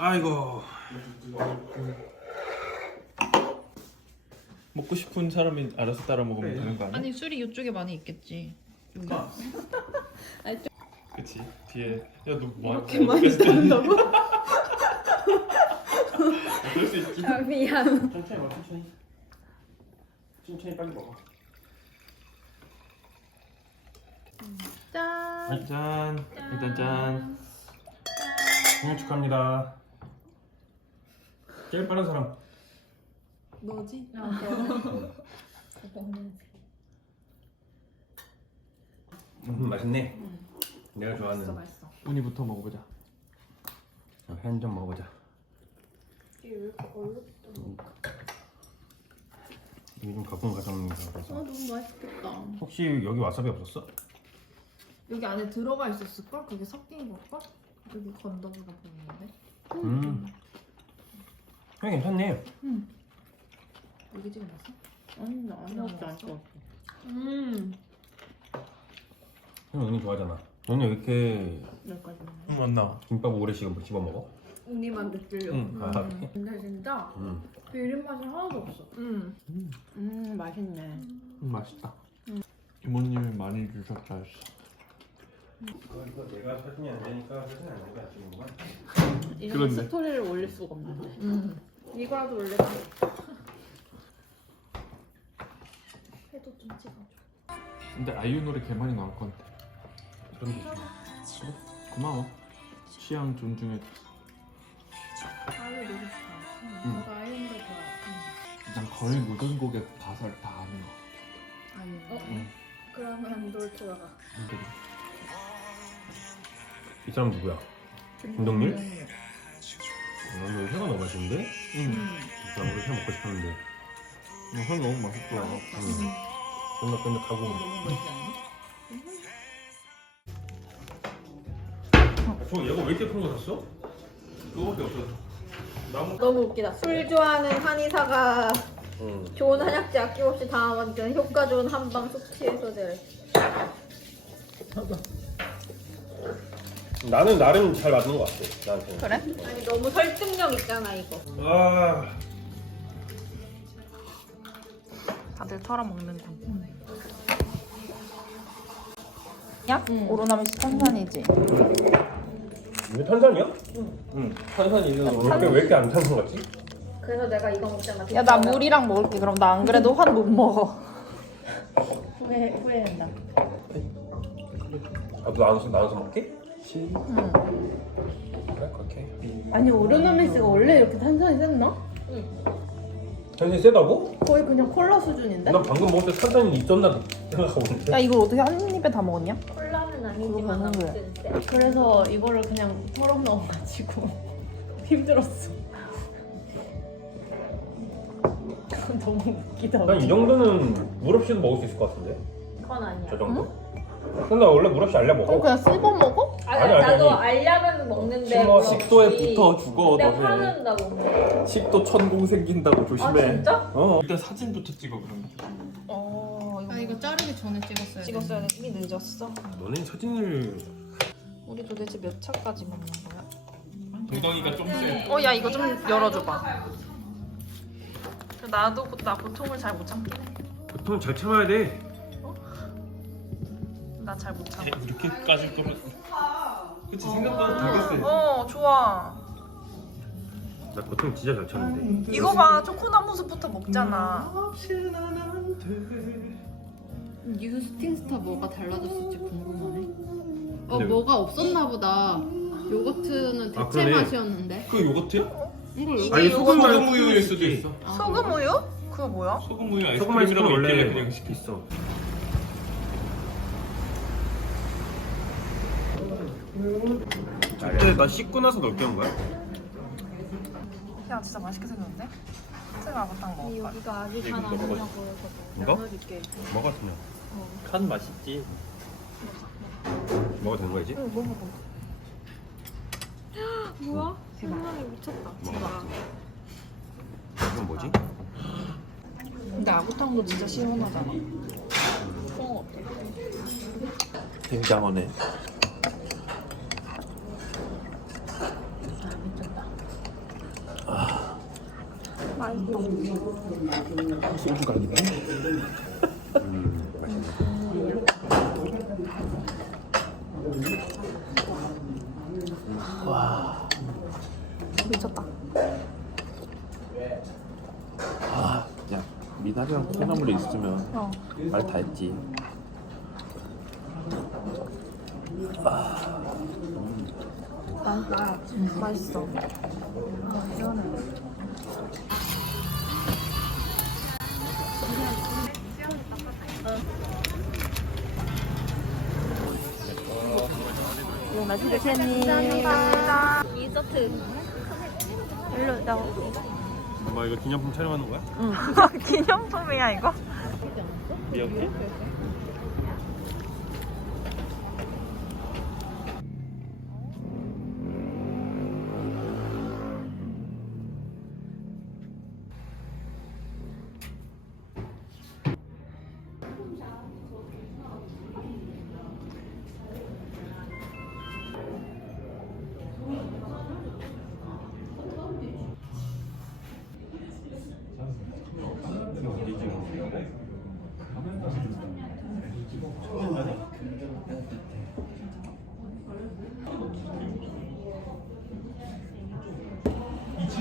아이고 먹고 싶은 사람이 알아서 따라 먹으면. 되는 거 아니야? 아니 술이 이쪽에 많이 있겠지. 여기. 그치 뒤에 야 너 뭐 이렇게 많이 따른다고? 그럴 수 있지 아, 미안. 천천히 먹어 천천히 천천히 빨리 먹어 짠. 짠 일단 짠 생일 축하합니다 제일 빠른 사람 뭐지? 음 맛있네 내가 좋아하는 맛있어. 우니부터 먹어보자 한 점 먹어보자 이게 왜 이렇게 얼룩져? 이게 좀 가끔 가져옵니다 아 그래서 너무 맛있겠다. 혹시 여기 와사비 없었어? 여기 안에 들어가 있었을걸? 그게 섞인 걸걸? 여기 건더기가 보이는데? 음 형이 괜찮네 여기 찍어놨어? 아니 나 아무것도 안 써. 음. 형 은희 좋아하잖아 너는 왜 이렇게 여기까지. 응 맞나 김밥 오래 씹어, 씹어 먹어? 언니만 느끼려. 응. 아 그래? 근데 진짜 음. 비린 맛이 하나도 없어. 음. 음 맛있네. 음, 맛있다 이모님이 많이 주셨다 했어 이거, 이거 내가 사진이 안 되니까 사진 안 되니까 찍는구만 이런 그렇네. 스토리를 올릴 수가 없는데. 음. 이거라도 올려줘. 해도 좀 찍어줘. 근데 아이유 노래 개 많이 나올 것 같아 그럼 되지 고마워 취향 존중해 아유 너무 좋다. 응. 너가 아이언도 좋아. 난 거의 모든 곡의 가사를 다 아는 것 같아 아유. 어? 응. 그러면. 근데 이 사람 누구야? 김동률? 아, 너 회가 너무 맛있는데? 응나 오늘 회 먹고 싶었는데 음. 회 너무 맛있더라 음. 맛있지 않니? 저 얘가 왜 이렇게 큰거 샀어? 그거밖에 없어 나무 너무 웃기다. 술 좋아하는 한의사가 응. 좋은 한약재 아낌없이 다 만든 효과 좋은 한방 숙취 해소제를. 나는 나름 잘 맞는 것 같아 나한테는 그래? 아니 너무 설득력 있잖아 이거. 아 다들 털어 먹는군. 야? 오로나미스 탄산이지. 이게 탄산이야? 응 탄산이 있는 거 왜, 이렇게- 왜 이렇게 안 탄산 같지? 그래서 내가 이거 먹잖아. 야 나 물이랑 먹을게. 그럼 나 안 그래도 환못 먹어. 후회 후회된다. 아, 너 나눠서 나눠서 먹게? 시 응. 그래 그렇게 아니 오로나미스가 원래 이렇게 탄산이 셌나? 탄산이 세다고? 거의 그냥 콜라 수준인데? 난 방금 먹을 때 탄산이 있었나 생각하고 있는데 야 이걸 어떻게 한 입에 다 먹었냐? 콜라는 그거 아니지만. 아무튼 쎄. 그래서 이거를 그냥 털어 넣어가지고 힘들었어. 너무 웃기다. 난이 정도는 물 없이도 먹을 수 있을 것 같은데 그건 아니야. 저 정도? 근데 나 원래 물 없이 알려 그럼 먹어 그냥 씹어 먹어? 아니, 아니, 아니, 나도. 알약은 먹는데 식도- 뭐 식도에 혹시 붙어 죽어 근데 너네 화는 나 먹는. 식도 천공 생긴다고 조심해 아 진짜? 어 일단 사진부터 찍어 그러면 어아 이거 자르기 전에 찍었어야 돼. 찍었어야 돼. 이미 늦었어. 너네 사진을 우리 도대체 몇 차까지 먹는 거야? 동덩이가 좀 세 어야 이거 좀 열어줘봐. 나도 나 보통을 잘 못 참긴 해. 보통 잘 참아야 돼 나 잘 못 참아. 이렇게까지 떨어 그치 생각보다 되게 세어 좋아. 나 보통 진짜 잘 참는데 이거 봐 초코나무 숲부터 먹잖아. 이거 스팅스타 뭐가 달라졌을지 궁금하네. 어 근데- 뭐가 없었나 보다. 요거트는 아, 대체 그러네. 맛이었는데. 그 요거트야? 이거 이게 아니, 소금 요거트- 소금 우유일 수도 있어 아, 소금 우유? 그거 뭐야? 소금 우유 소금 아이스크림이라고 아이스크림 원래 있길래 그냥 시켰어 있어 그때 나 씻고 나서 넣을게 한 거야? 야 진짜 맛있게 생겼는데? 제가 아구탕 먹을 거야. 여기가 아직 이거 먹어. 오냐고 해서 이거? 나눠줄게. 되냐 간 맛있지 뭐가 된 거야지? 응 먹어봐. 뭐야? 생각이 미쳤다. 뭐가 이건 뭐지? 근데 아구탕도 진짜 시원하잖아. 어 어때? 굉장하네 아 미쳤다. 소주 각이네. 미쳤다. 아, 야 미나리랑 콩나물이 있으면 어. 말다 했지. 맛있어. 아, 시원해. 맛있게 캔니. 감사합니다. 디저트. 일로 나. 뭐 이거 기념품 촬영하는 거야? 응. 기념품이야 이거? 미역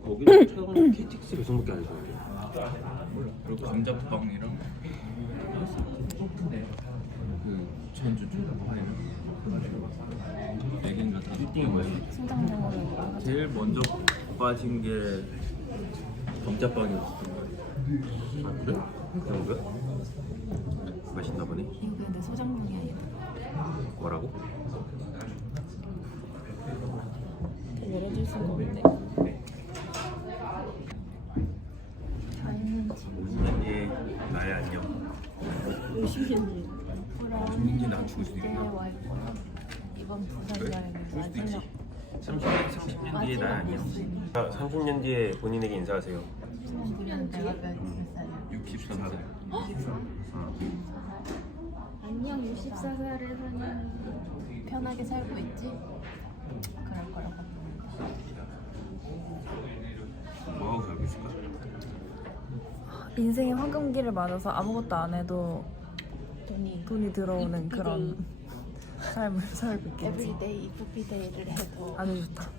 거기 최근 KTX 배송밖에 안 해서. 그리고 감자빵이랑 그 전주 쪽파이랑 애기인가 다 이게 뭐야? 제일 먼저 빠진 게 감자빵이었던. 아 그래? 그런 거야? 맛있나 보네. 이거 근데 소장용이 아니다. 뭐라고? 열어줄 수가 없네. 예, 나의 안녕. 이번 부산 그래? 여행은 그럴 수도 있지. 마지막 30년, 30년 뒤에 나의 안녕. 30년 뒤에 본인에게 인사하세요. 부산 내가 몇 살이야? 64살. 안녕 64살의 사냥. 편하게 살고 있지? 그럴 거라고. 뭐하고 살고 있을까? 인생의 황금기를 맞아서 아무것도 안 해도 돈이 돈이 들어오는 그런 삶을 살고 있겠지. 에브리데이 부피데이를 해도 아주 좋다.